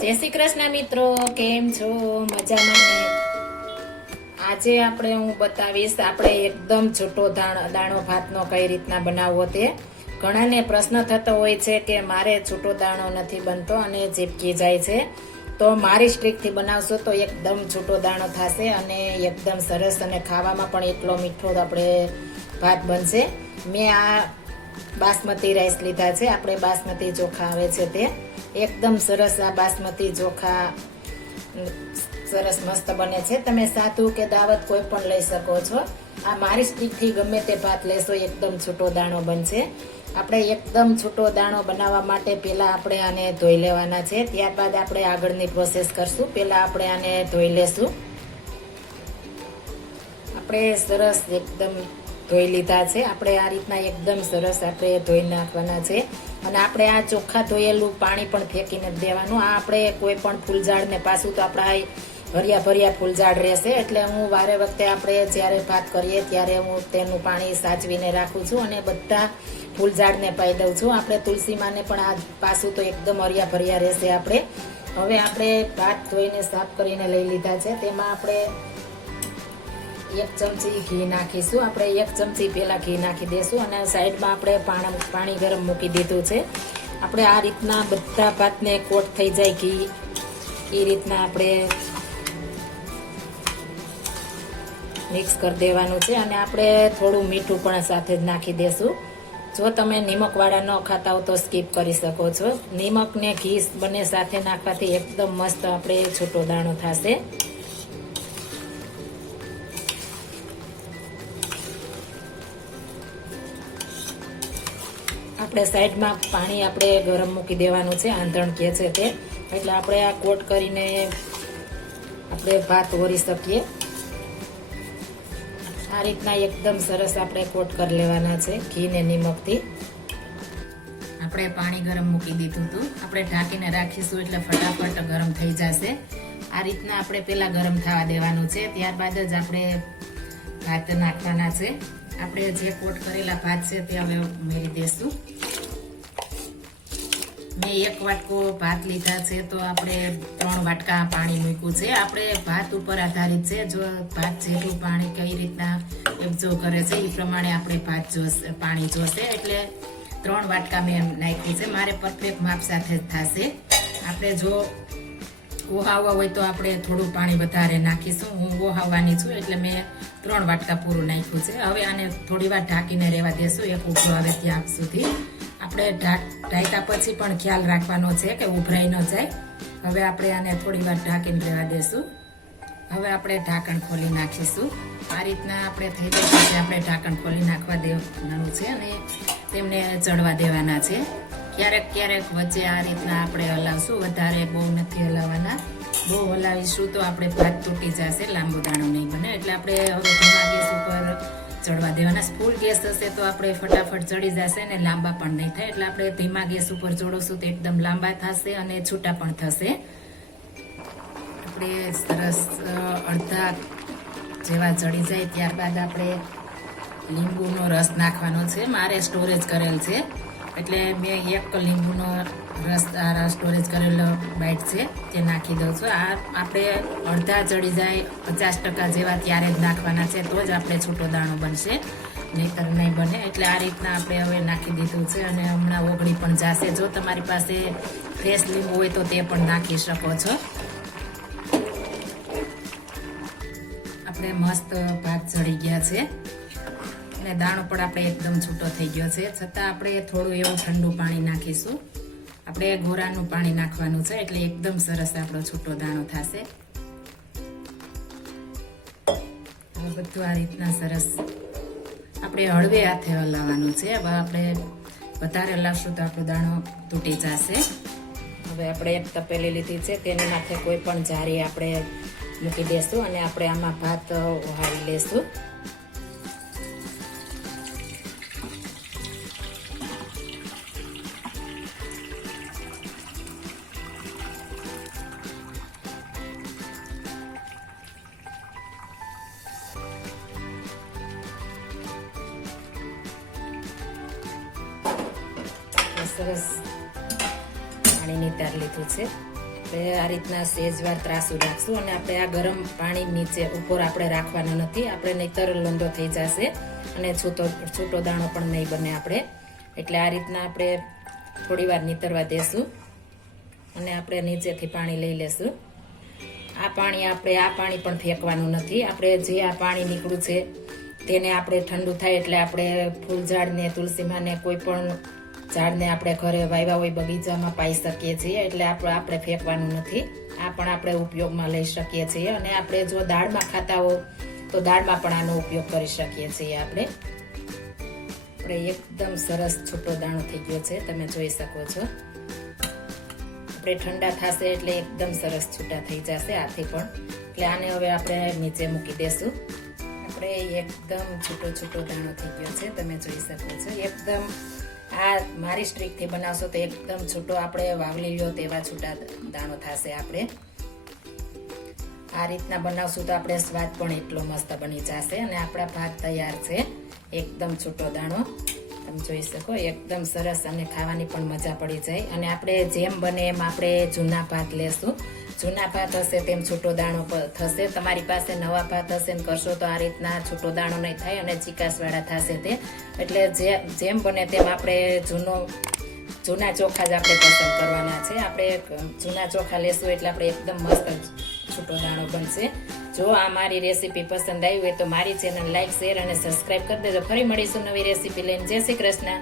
જય શ્રી કૃષ્ણ મિત્રો, કેમ છો? મજામાં આજે આપણે હું બતાવીશ, આપણે એકદમ છૂટો દાણો ભાતનો કઈ રીતના બનાવવો તે. ઘણાને પ્રશ્ન થતો હોય છે કે મારે છૂટો દાણો નથી બનતો અને ચીપકી જાય છે. તો મારી સ્ટ્રીકથી બનાવશો તો એકદમ છૂટો દાણો થશે અને એકદમ સરસ અને ખાવામાં પણ એટલો મીઠો આપણે ભાત બનશે. મેં આ બાસમતી રાઈસ લીધા છે. આપણે બાસમતી ચોખા આવે છે તે. એકદમ સરસ આ બાસમતી ચોખા સરસ મસ્ત બને છે. તમે સાતું કે દાવત કોઈ પણ લઈ શકો છો. આ મારી સ્ટીકથી ગમે તે ભાત લેશો, એકદમ છૂટો દાણો બનશે. આપણે એકદમ છૂટો દાણો બનાવવા માટે પહેલાં આપણે આને ધોઈ લેવાના છે. ત્યારબાદ આપણે આગળની પ્રોસેસ કરશું. પહેલાં આપણે આને ધોઈ લેશું. આપણે સરસ એકદમ ધોઈ લીધા છે. આપણે આ રીતના એકદમ સરસ આપણે ધોઈ નાખવાના છે. અને આપણે આ ચોખ્ખા ધોયેલું પાણી પણ ફેંકીને દેવાનું. આ આપણે કોઈ પણ ફૂલઝાડને પાછું તો આપણા ભર્યા ભર્યા ફૂલઝાડ રહેશે. એટલે હું વારે વખતે આપણે જ્યારે ભાત કરીએ ત્યારે હું તેનું પાણી સાચવીને રાખું છું અને બધા ફૂલઝાડને પાઈ દઉં છું. આપણે તુલસીમાંને પણ આ પાછું તો એકદમ હરિયા ભર્યા રહેશે આપણે. હવે આપણે ભાત ધોઈને સાફ કરીને લઈ લીધા છે. તેમાં આપણે એક ચમચી ઘી નાખીશું. આપણે એક ચમચી પહેલાં ઘી નાખી દઈશું અને સાઈડમાં આપણે પાણી પાણી ગરમ મૂકી દીધું છે. આપણે આ રીતના બધા ભાતને કોટ થઈ જાય ઘી. એ રીતના આપણે મિક્સ કરી દેવાનું છે અને આપણે થોડું મીઠું પણ સાથે જ નાખી દેશું. જો તમે નિમકવાળા ન ખાતા હો તો સ્કીપ કરી શકો છો. નિમક ને ઘી બંને સાથે નાખવાથી એકદમ મસ્ત આપણે છૂટો દાણો થશે. આપણે સાઈડમાં પાણી આપણે ગરમ મૂકી દેવાનું છે, આંધણ કે છે તે. એટલે આપણે આ કોટ કરીને આપણે ભાત ઓરી શકીએ. આ રીતના એકદમ સરસ આપણે કોટ કરી લેવાના છે ઘી ને નિમકથી. આપણે પાણી ગરમ મૂકી દીધું હતું. આપણે ઢાંકીને રાખીશું એટલે ફટાફટ ગરમ થઈ જશે. આ રીતના આપણે પહેલાં ગરમ થવા દેવાનું છે, ત્યારબાદ જ આપણે ભાત નાખવાના છે. આપણે જે કોટ કરેલા ભાત છે તે હવે ઉમેરી દેશું. મેં એક વાટકો ભાત લીધા છે, તો આપણે ત્રણ વાટકા પાણી મૂક્યું છે. આપણે ભાત ઉપર આધારિત છે, જો ભાત જેટલું પાણી કઈ રીતના એબ્ઝો કરે છે એ પ્રમાણે આપણે ભાત જોશે, પાણી જોશે. એટલે ત્રણ વાટકા મેં નાખ્યું છે. મારે પરફેક્ટ માપ સાથે જ થશે. આપણે જો ઓહાવવા હોય તો આપણે થોડું પાણી વધારે નાખીશું. હું ઓહાવવાની છું, એટલે મેં ત્રણ વાટકા પૂરું નાખ્યું છે. હવે આને થોડી વાર ઢાંકીને રહેવા દેશું. એક ઉભરો આવે ત્યાં સુધી. આપણે ઢાંક ઢાંક્યા પછી પણ ખ્યાલ રાખવાનો છે કે ઉભરાઈ ન જાય. હવે આપણે આને થોડી વાર ઢાંકીને રહેવા દેશું. હવે આપણે ઢાંકણ ખોલી નાખીશું. આ રીતના આપણે થઈ જાય પછી આપણે ઢાંકણ ખોલી નાખવા દેવાનું છે અને તેમને ચડવા દેવાના છે. ક્યારેક ક્યારેક વચ્ચે આ રીતના આપણે હલાવશું. વધારે બહુ નથી હલાવવાના. બહુ હલાવીશું તો આપણે ભાત તૂટી જશે, લાંબુ દાણો નહીં બને. એટલે આપણે હવે ધીમા ગેસ ઉપર ચડવા દેવાના. ફૂલ ગેસ હશે તો આપણે ફટાફટ ચડી જશે ને લાંબા પણ નહીં થાય. એટલે આપણે ધીમા ગેસ ઉપર ચડોશું તો એકદમ લાંબા થશે અને છૂટા પણ થશે. આપણે સરસ અડધા જેવા ચડી જાય. ત્યારબાદ આપણે લીંબુનો રસ નાખવાનો છે. મારે સ્ટોરેજ કરેલ છે. એટલે મેં એક લીંબુનો રસ સ્ટોરેજ કરેલો બાઇટ છે, તે નાખી દઉં છું. આ આપણે અડધા ચડી જાય પચાસ ટકા જેવા ત્યારે જ નાખવાના છે, તો જ આપણે છૂટો દાણો બનશે. નહીતર નહીં બને. એટલે આ રીતના આપણે હવે નાખી દીધું છે અને હમણાં ઓગળી પણ જશે. જો તમારી પાસે ફ્રેશ લીંબુ હોય તો તે પણ નાખી શકો છો. આપણે મસ્ત ભાત ચડી ગયા છે. અને દાણો પણ આપણે એકદમ છૂટો થઈ ગયો છે. છતાં આપણે થોડું એવું ઠંડુ પાણી નાખીશું. આપણે ગોરાનું પાણી નાખવાનું છે, એટલે એકદમ સરસ આપણો છૂટો દાણો થશે. બધું આ રીતના સરસ આપણે હળવે હાથે હલાવવાનું છે. હવે આપણે વધારે હલાવશું તો આપણો દાણો તૂટી જશે. હવે આપણે એક તપેલી લીધી છે, તેની માથે કોઈ પણ જારી આપણે મૂકી દેશું અને આપણે આમાં ભાત ઓહાવી લેશું. સરસ પાણીની તાર લીધું છે. આપણે આ રીતના સેજવાર ત્રાસું રાખશું અને આપણે આ ગરમ પાણી નીચે ઉપર આપણે રાખવાના નથી. આપણે નહીતર લંડો થઈ જશે અને છૂટો છૂટો દાણો પણ નહીં બને આપણે. એટલે આ રીતના આપણે થોડી વાર નીતરવા દેશું અને આપણે નીચેથી પાણી લઈ લેશું. આ પાણી આપણે, આ પાણી પણ ફેંકવાનું નથી. આપણે જે આ પાણી નીકળ્યું છે તેને આપણે ઠંડુ થાય એટલે આપણે ફૂલ ઝાડને તુલસીમાંને કોઈ પણ ઝાડને આપણે ઘરે વાવ્યા હોય બગીચામાં પાઈ શકીએ છીએ, એટલે આપણે આપણે ફેંકવાનું નથી. આ પણ આપણે ઉપયોગમાં લઈ શકીએ છીએ અને આપણે જો દાળમાં ખાતા હો, તો દાળમાં પણ આનો ઉપયોગ કરી શકીએ છીએ આપણે. આપણે એકદમ સરસ છૂટો દાણો થઈ ગયો છે, તમે જોઈ શકો છો. આપણે ઠંડા થશે એટલે એકદમ સરસ છૂટા થઈ જશે આથી પણ. એટલે આને હવે આપણે નીચે મૂકી દેશું. આપણે એકદમ છૂટો છૂટો દાણો થઈ ગયો છે, તમે જોઈ શકો છો. એકદમ આ મારી સ્ટ્રીકથી બનાવશો તો એકદમ છૂટો આપણે વાવલી લ્યો તેવા છૂટા દાણો થશે આપણે. આ રીતના બનાવશું તો આપણે સ્વાદ પણ એટલો મસ્ત બની જશે અને આપણા ભાત તૈયાર છે. એકદમ છૂટો દાણો. તમે જોઈ શકો, એકદમ સરસ અને ખાવાની પણ મજા પડી જાય. અને આપણે જેમ બને એમ આપણે જૂના ભાત લેશું. જૂના ભાત હશે તેમ છૂટો દાણો થશે. તમારી પાસે નવા ભાત હશે ને કરશો તો આ રીતના છૂટો દાણો નહીં થાય અને ચીકાસવાળા થશે તે. એટલે જે જેમ બને તેમ આપણે જૂનો જૂના ચોખા જ આપણે પસંદ કરવાના છે. આપણે જૂના ચોખા લેશું એટલે આપણે એકદમ મસ્ત છૂટો દાણો બનશે. જો આ મારી રેસીપી પસંદ આવી હોય તો મારી ચેનલ લાઈક, શેર અને સબસ્ક્રાઈબ કરી દેજો. ફરી મળીશું નવી રેસીપી લઈને. જય શ્રી કૃષ્ણ.